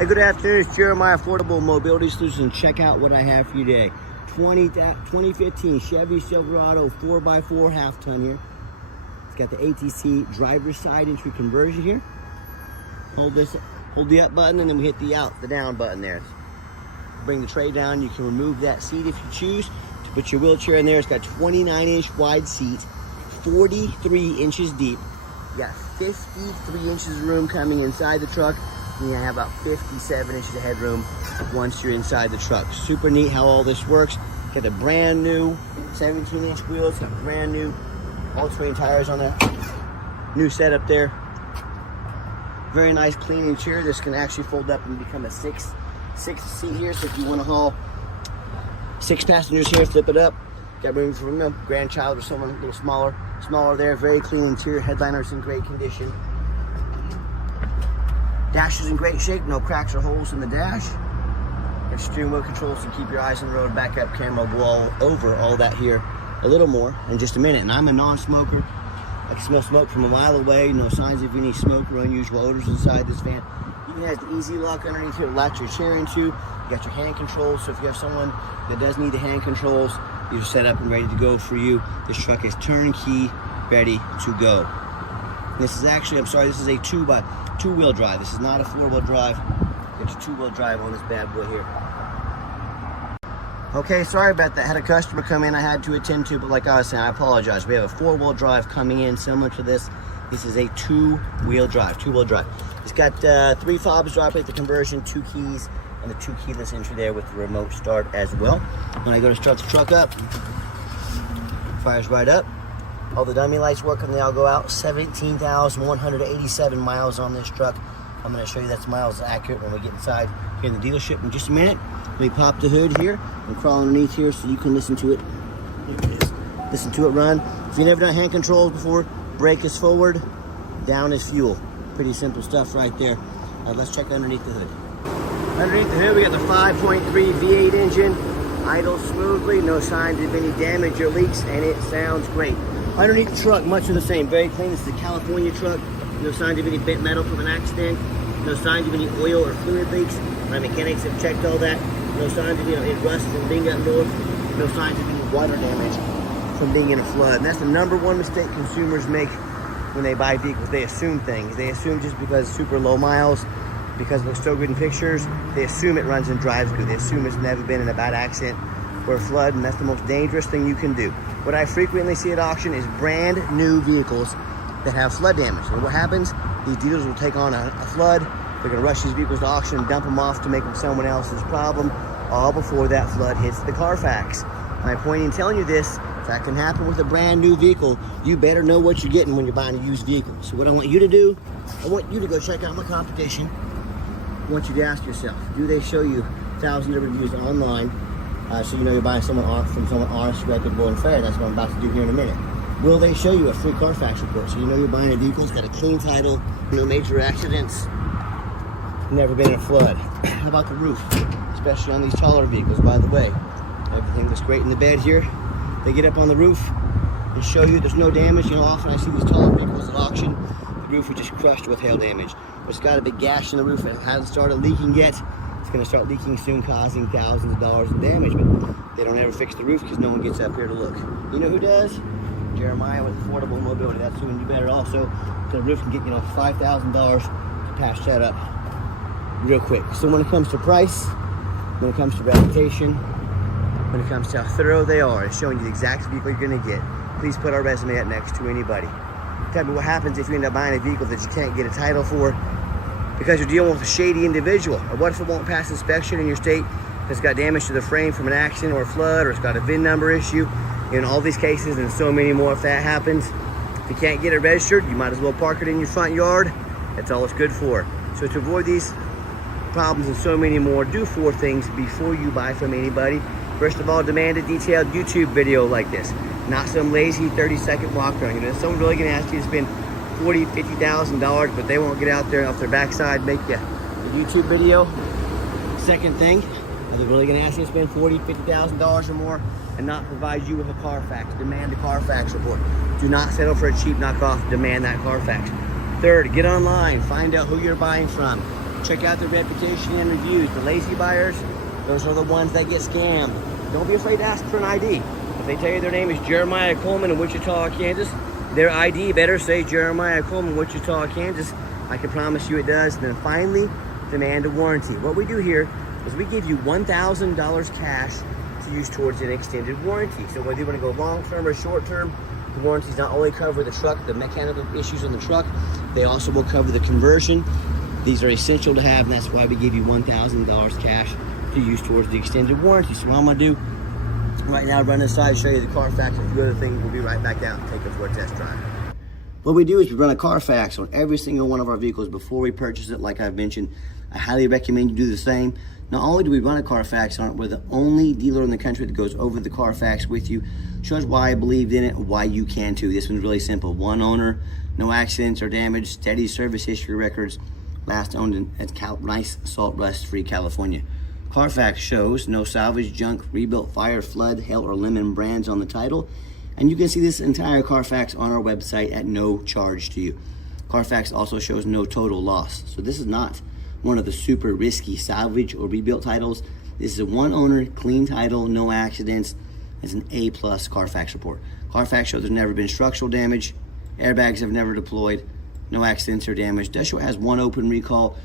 Hey, good afternoon. It's Jeremiah Affordable Mobility Solutions. Check out what I have for you today. 2015 Chevy Silverado 4x4 half-ton here. It's got the ATC driver's side entry conversion here. Hold the up button, and then we hit the down button there. Bring the tray down. You can remove that seat if you choose to put your wheelchair in there. It's got 29-inch wide seats, 43 inches deep. You got 53 inches of room coming inside the truck. And you have about 57 inches of headroom once you're inside the truck. Super neat how all this works. Got the brand new 17-inch wheels, got brand new all-terrain tires on that new setup there. Very nice clean interior. This can actually fold up and become a six seat here. So if you want to haul 6 passengers here, flip it up. Got room for a grandchild or someone a little smaller there. Very clean interior. Headliner's in great condition. Dash is in great shape, no cracks or holes in the dash. Got steering wheel controls to keep your eyes on the road. Backup camera will go over all that here a little more in just a minute. And I'm a non-smoker. I can smell smoke from a mile away. No signs of any smoke or unusual odors inside this van. Even has the easy lock underneath here to latch your chair into. You got your hand controls, so if you have someone that does need the hand controls, you're set up and ready to go for you. This truck is turnkey, ready to go. This is actually, this is a two-wheel drive. This is not a 4-wheel drive. It's a 2-wheel drive on this bad boy here. Okay, sorry about that. I had a customer come in I had to attend to, but like I was saying, I apologize. We have a 4-wheel drive coming in similar to this. This is a two-wheel drive. It's got 3 fobs, drive plate, the conversion, 2 keys, and the 2 keyless entry there with the remote start as well. When I go to start the truck up, fires right up. All the dummy lights work and they all go out. 17,187 miles on this truck. I'm going to show you that's miles accurate when we get inside here in the dealership in just a minute. Let me pop the hood here and crawl underneath here so you can listen to it. Here it is. Listen to it run. If you've never done hand controls before, brake is forward, down is fuel. Pretty simple stuff right there. Let's check underneath the hood. Underneath the hood we got the 5.3 V8 engine. Idles smoothly, no signs of any damage or leaks, and it sounds great. Underneath the truck, much of the same, very clean. This is a California truck. No signs of any bent metal from an accident. No signs of any oil or fluid leaks. My mechanics have checked all that. No signs of any rust from being up north. No signs of any water damage from being in a flood. And that's the #1 mistake consumers make when they buy vehicles. They assume things. They assume just because it's super low miles, because it looks so good in pictures, they assume it runs and drives good. They assume it's never been in a bad accident or a flood, and that's the most dangerous thing you can do. What I frequently see at auction is brand new vehicles that have flood damage. And what happens, these dealers will take on a flood. They're going to rush these vehicles to auction and dump them off to make them someone else's problem, all before that flood hits the Carfax. My point in telling you this, if that can happen with a brand new vehicle, you better know what you're getting when you're buying a used vehicle. So what I want you to do, I want you to go check out my competition. I want you to ask yourself, do they show you thousands of reviews online? So you know you're buying from someone honest, reputable, and fair. That's what I'm about to do here in a minute. Will they show you a free Carfax report? So you know you're buying a vehicle, it's got a clean title, no major accidents, never been in a flood. How about the roof? Especially on these taller vehicles, by the way. Everything looks great in the bed here. They get up on the roof and show you there's no damage. You know, often I see these taller vehicles at auction, the roof is just crushed with hail damage. It's got a big gash in the roof and it hasn't started leaking yet. It's going to start leaking soon, causing thousands of dollars in damage, but they don't ever fix the roof because no one gets up here to look. You know who does? Jeremiah with Affordable Mobility. That's who can do better also. The roof can get, $5,000 to patch that up real quick. So when it comes to price, when it comes to reputation, when it comes to how thorough they are, it's showing you the exact vehicle you're going to get. Please put our resume up next to anybody. Tell me what happens if you end up buying a vehicle that you can't get a title for because you're dealing with a shady individual. Or what if it won't pass inspection in your state? It's got damage to the frame from an accident or a flood, or it's got a VIN number issue. In all these cases and so many more, if that happens, if you can't get it registered, you might as well park it in your front yard. That's all it's good for. So to avoid these problems and so many more, do 4 things before you buy from anybody. First of all, demand a detailed YouTube video like this, not some lazy 30-second walk around. Someone really gonna ask you to spend $40,000, $50,000, but they won't get out there off their backside, make you a YouTube video. Second thing, are they really gonna ask you to spend $40,000, $50,000 or more and not provide you with a Carfax? Demand a Carfax report. Do not settle for a cheap knockoff, demand that Carfax. Third, get online, find out who you're buying from. Check out the reputation and reviews. The lazy buyers, those are the ones that get scammed. Don't be afraid to ask for an ID. If they tell you their name is Jeremiah Coleman in Wichita, Kansas, their ID better say Jeremiah Coleman, Wichita, Kansas. I can promise you it does. And then finally, demand a warranty. What we do here is we give you $1,000 cash to use towards an extended warranty. So whether you want to go long term or short term, the warranties not only cover the truck, the mechanical issues on the truck, they also will cover the conversion. These are essential to have, and that's why we give you $1,000 cash to use towards the extended warranty. So what I'm gonna do right now, run inside, show you the Carfax and a few other things. We'll be right back out and take it for a test drive. What we do is we run a Carfax on every single one of our vehicles before we purchase it. Like I've mentioned, I highly recommend you do the same. Not only do we run a Carfax on it, we're the only dealer in the country that goes over the Carfax with you. Shows why I believed in it, why you can too. This one's really simple. One owner, no accidents or damage, steady service history records, last owned in nice salt rust free California. Carfax shows no salvage, junk, rebuilt, fire, flood, hail, or lemon brands on the title. And you can see this entire Carfax on our website at no charge to you. Carfax also shows no total loss. So this is not one of the super risky salvage or rebuilt titles. This is a one owner, clean title, no accidents. It's an A+ Carfax report. Carfax shows there's never been structural damage, airbags have never deployed, no accidents or damage. Does show it has one open recall.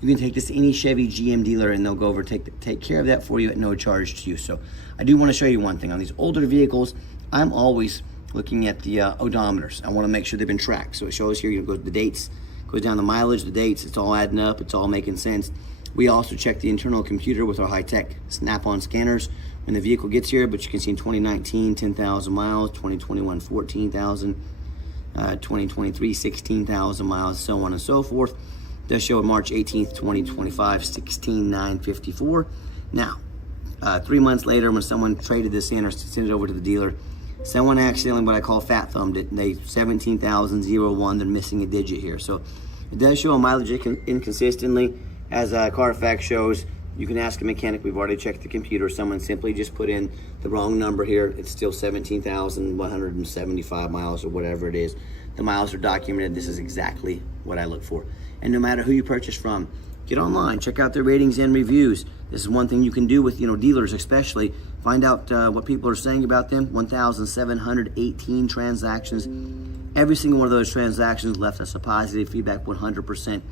You can take this to any Chevy GM dealer and they'll go over take care of that for you at no charge to you. So I do want to show you one thing. On these older vehicles, I'm always looking at the odometers. I want to make sure they've been tracked. So it shows here, you go the dates, goes down the mileage, the dates, it's all adding up, it's all making sense. We also check the internal computer with our high-tech snap-on scanners when the vehicle gets here, but you can see in 2019, 10,000 miles, 2021, 14,000, 2023, 16,000 miles, so on and so forth. It does show March 18th, 2025, 16,954. Now, 3 months later, when someone traded this in or sent it over to the dealer, someone accidentally, what I call fat thumbed it, they 17,001, they're missing a digit here. So it does show a mileage inconsistently. As Carfax shows, you can ask a mechanic, we've already checked the computer, someone simply just put in the wrong number here. It's still 17,175 miles or whatever it is. The miles are documented. This is exactly what I look for. And no matter who you purchase from, get online, check out their ratings and reviews. This is one thing you can do with dealers especially. Find out what people are saying about them. 1,718 transactions. Every single one of those transactions left us a positive feedback, 100%.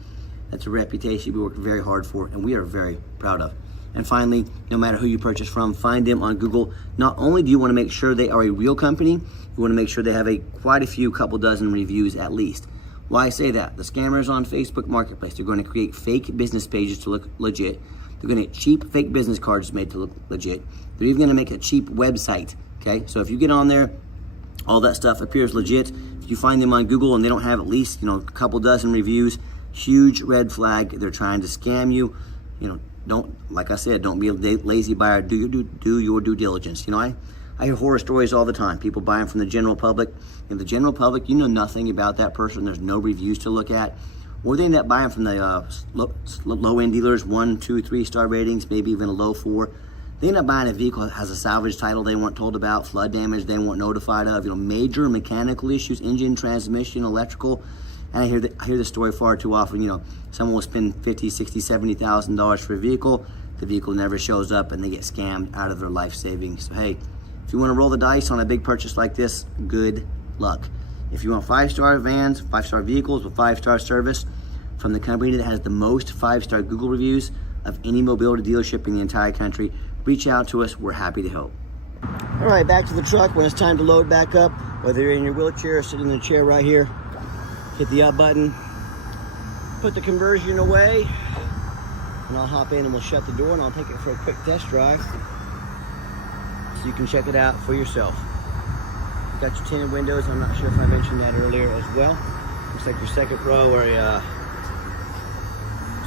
That's a reputation we work very hard for and we are very proud of. And finally, no matter who you purchase from, find them on Google. Not only do you want to make sure they are a real company, you want to make sure they have quite a few, couple dozen reviews at least. Why I say that? The scammers on Facebook Marketplace, they're going to create fake business pages to look legit. They're going to get cheap fake business cards made to look legit. They're even going to make a cheap website, okay? So if you get on there, all that stuff appears legit. If you find them on Google and they don't have at least, a couple dozen reviews, huge red flag. They're trying to scam you. Don't, like I said, don't be a lazy buyer. Do your due diligence. I hear horror stories all the time. People buying from the general public. The general public, you know nothing about that person. There's no reviews to look at. Or they end up buying from the low-end dealers, 1, 2, 3-star ratings, maybe even a low 4. They end up buying a vehicle that has a salvage title they weren't told about, flood damage they weren't notified of, major mechanical issues, engine, transmission, electrical. And I hear the story far too often. Someone will spend $50,000, $60,000, $70,000 for a vehicle. The vehicle never shows up and they get scammed out of their life savings. So hey, if you want to roll the dice on a big purchase like this, good luck. If you want 5-star vans, 5-star vehicles with 5-star service from the company that has the most 5-star Google reviews of any mobility dealership in the entire country, reach out to us. We're happy to help. All right, back to the truck. When it's time to load back up, whether you're in your wheelchair or sitting in the chair right here, hit the up button, put the conversion away, and I'll hop in and we'll shut the door and I'll take it for a quick test drive so you can check it out for yourself. Got your tinted windows. I'm not sure if I mentioned that earlier as well. Looks like your second row or a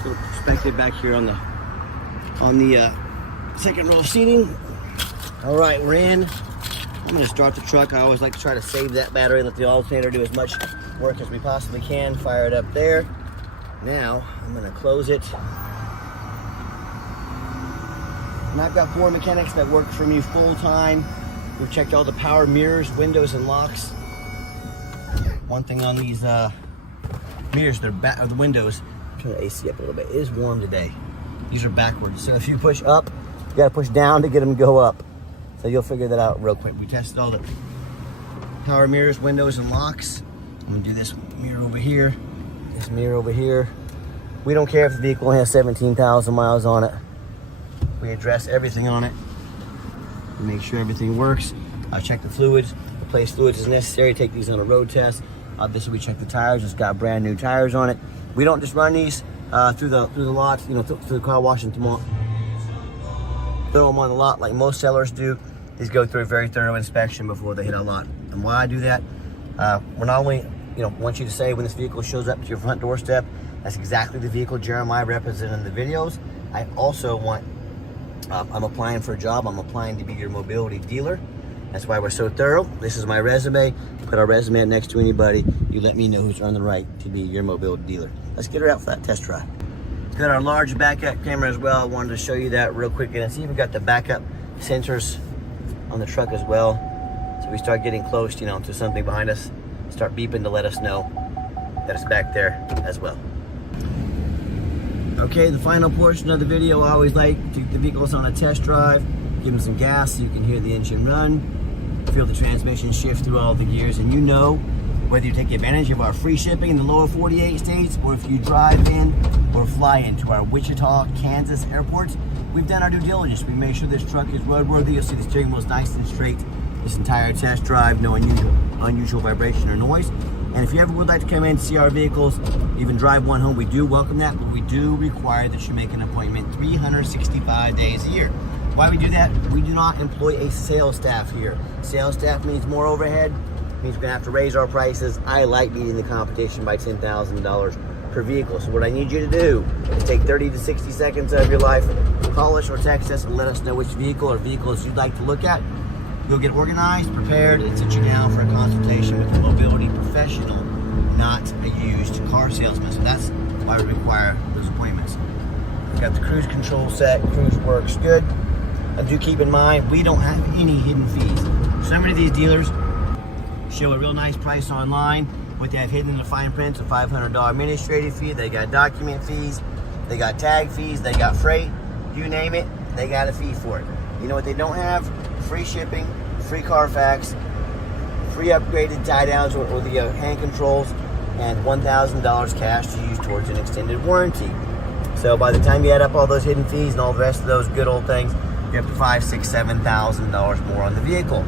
sort of perspective back here on the second row seating. All right, we're in. I'm gonna start the truck. I always like to try to save that battery and let the alternator do as much work as we possibly can. Fire it up there. Now, I'm gonna close it. And I've got 4 mechanics that work for me full time. We've checked all the power mirrors, windows, and locks. One thing on these mirrors, the windows, turn the AC up a little bit. It is warm today. These are backwards. So if you push up, you gotta push down to get them to go up. So you'll figure that out real quick. We tested all the power mirrors, windows, and locks. I'm gonna do this mirror over here, this mirror over here. We don't care if the vehicle has 17,000 miles on it. We address everything on it. We make sure everything works. Check the fluids, replace fluids as necessary, take these on a road test. Obviously we check the tires, it's got brand new tires on it. We don't just run these through the lot, you know, through the car wash and throw them on the lot like most sellers do. These go through a very thorough inspection before they hit our lot. And why I do that, we're not only, you know, want you to say when this vehicle shows up to your front doorstep, that's exactly the vehicle Jeremiah represented in the videos. I also want, I'm applying for a job, I'm applying to be your mobility dealer. That's why we're so thorough. This is my resume. Put our resume next to anybody. You let me know who's earned the right to be your mobility dealer. Let's get her out for that test drive. Got our large backup camera as well. I wanted to show you that real quick. And see, we've got the backup sensors on the truck as well. So we start getting close, you know, to something behind us, start beeping to let us know that it's back there as well. Okay, the final portion of the video, I always like to take the vehicles on a test drive, give them some gas so you can hear the engine run, feel the transmission shift through all the gears, and you know whether you take advantage of our free shipping in the lower 48 states or if you drive in or fly into our Wichita, Kansas airports, we've done our due diligence. We made sure this truck is roadworthy. You'll see the steering wheel's nice and straight this entire test drive, no unusual vibration or noise. And if you ever would like to come in and see our vehicles, even drive one home, we do welcome that, but we do require that you make an appointment 365 days a year. Why we do that? We do not employ a sales staff here. Sales staff means more overhead, means we're gonna have to raise our prices. I like beating the competition by $10,000 per vehicle. So what I need you to do is take 30 to 60 seconds of your life, call us or text us and let us know which vehicle or vehicles you'd like to look at. You'll get organized, prepared, and sit you down for a consultation with a mobility professional, not a used car salesman. So that's why we require those appointments. We've got the cruise control set, cruise works good. And do keep in mind, we don't have any hidden fees. So many of these dealers show a real nice price online. What they have hidden in the fine print is a $500 administrative fee. They got document fees, they got tag fees, they got freight, you name it, they got a fee for it. You know what they don't have? Free shipping, free Carfax, free upgraded tie downs or the hand controls, and $1,000 cash to use towards an extended warranty. So by the time you add up all those hidden fees and all the rest of those good old things, you're up to $5,000, $6,000, $7,000 more on the vehicle.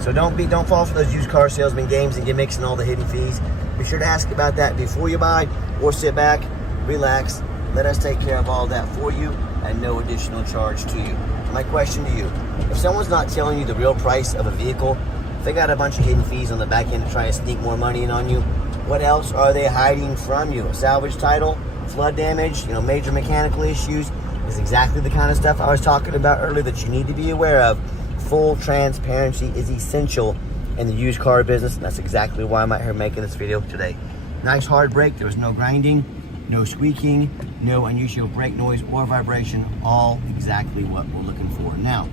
So don't fall for those used car salesman games and get mixing all the hidden fees. Be sure to ask about that before you buy, or sit back, relax, let us take care of all that for you at no additional charge to you. My question to you, if someone's not telling you the real price of a vehicle, if they got a bunch of hidden fees on the back end to try and sneak more money in on you, what else are they hiding from you? A salvage title, flood damage, you know, major mechanical issues is exactly the kind of stuff I was talking about earlier that you need to be aware of. Full transparency is essential in the used car business, and that's exactly why I'm out here making this video today. Nice hard brake, there was no grinding, no squeaking, no unusual brake noise or vibration, all exactly what we're looking for. Now,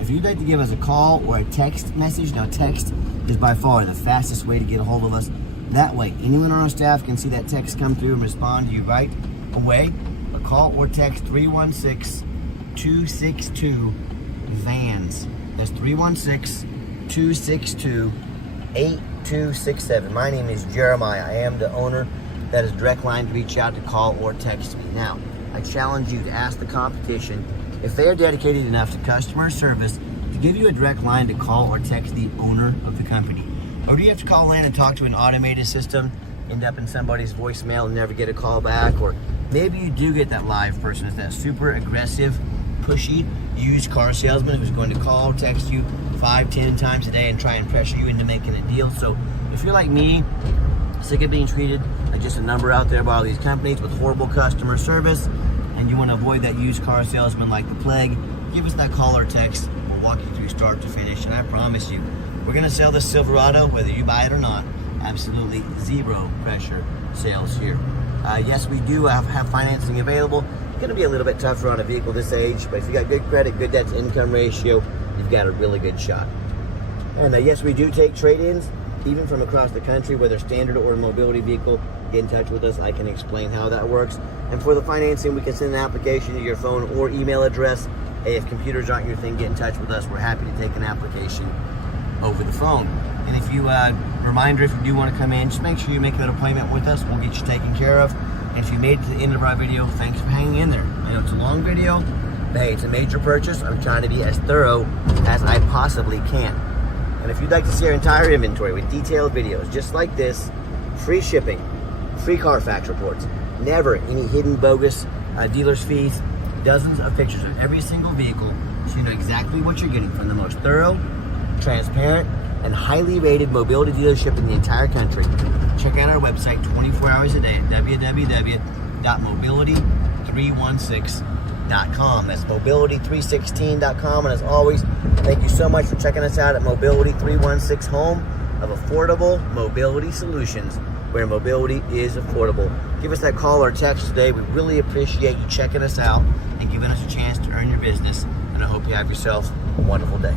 if you'd like to give us a call or a text message, now text is by far the fastest way to get a hold of us. That way, anyone on our staff can see that text come through and respond to you right away. But call or text 316-262-VANS. That's 316-262-8267. My name is Jeremiah. I am the owner. That is direct line to reach out to call or text me. Now, I challenge you to ask the competition if they are dedicated enough to customer service to give you a direct line to call or text the owner of the company. Or do you have to call in and talk to an automated system, end up in somebody's voicemail and never get a call back? Or maybe you do get that live person, it's that super aggressive, pushy, used car salesman who's going to call, text you 5-10 times a day and try and pressure you into making a deal. So if you're like me, sick of being treated like just a number out there by all these companies with horrible customer service, and you want to avoid that used car salesman like the plague, give us that call or text. We'll walk you through start to finish, and I promise you, we're going to sell this Silverado whether you buy it or not. Absolutely zero pressure sales here. Yes, we do have financing available. It's going to be a little bit tougher on a vehicle this age, but if you got good credit, good debt to income ratio, you've got a really good shot. And yes, we do take trade-ins, even from across the country, whether standard or a mobility vehicle. Get in touch with us. I can explain how that works. And for the financing, we can send an application to your phone or email address. Hey, if computers aren't your thing, get in touch with us. We're happy to take an application over the phone. And if you, reminder, if you do want to come in, just make sure you make that appointment with us. We'll get you taken care of. And if you made it to the end of our video, thanks for hanging in there. I know it's a long video, but hey, it's a major purchase. I'm trying to be as thorough as I possibly can. And if you'd like to see our entire inventory with detailed videos just like this, free shipping, free Carfax reports, never any hidden bogus dealer's fees, dozens of pictures of every single vehicle so you know exactly what you're getting from the most thorough, transparent, and highly rated mobility dealership in the entire country. Check out our website 24 hours a day at www.mobility316.com. That's mobility316.com. And as always, thank you so much for checking us out at Mobility 316, home of affordable mobility solutions, where mobility is affordable. Give us that call or text today. We really appreciate you checking us out and giving us a chance to earn your business. And I hope you have yourself a wonderful day.